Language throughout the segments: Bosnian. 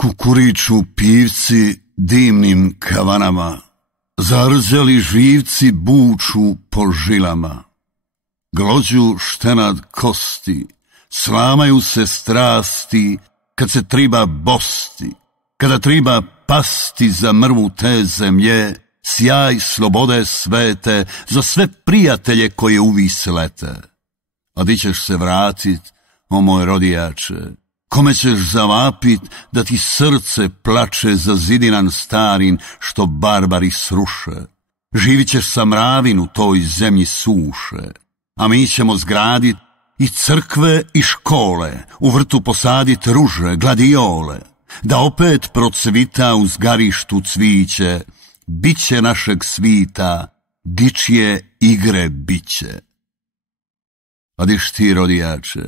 Kukuriču pivci dimnim kavanama, zarzeli živci buču po žilama. Glođu štenad kosti, slamaju se strasti, kad se triba bosti, kada triba pasti za mrvu te zemlje, sjaj slobode svete, za sve prijatelje koje uvis lete. A di ćeš se vratit, o moj rodijače? Kome ćeš zavapit da ti srce plače za zidinan starin što barbari sruše? Živit ćeš sa mravin u toj zemlji suše, a mi ćemo zgradit i crkve i škole, u vrtu posadit ruže, gladiole, da opet procvita u zgarištu cviće, biće našeg svita, dičje igre biće. A diš ti, rodijače,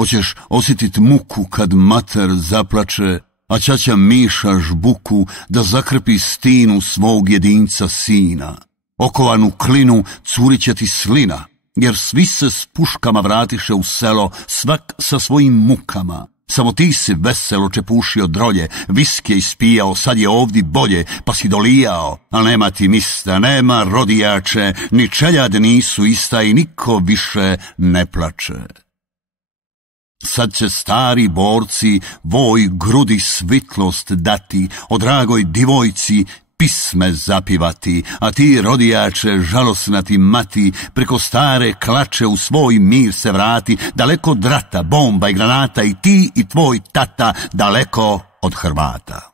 hoćeš osjetit muku kad mater zaplače, a ćaća Miša žbuku da zakrpi stinu svog jedinca sina. Okovanu klinu curit će ti slina, jer svi se s puškama vratiše u selo, svak sa svojim mukama. Samo ti si veselo čepušio drolje, viske ispijao, sad je ovdje bolje, pa si dolijao. A nema ti mista, nema rodijače, ni čeljad nisu ista i niko više ne plače. Sad će stari borci voj grudi svitlost dati, o dragoj divojci pisme zapivati, a ti, rodijače, žalosna ti mati, preko stare klače u svoj mir se vrati, daleko od rata, bomba i granata, i ti i tvoj tata daleko od Hrvata.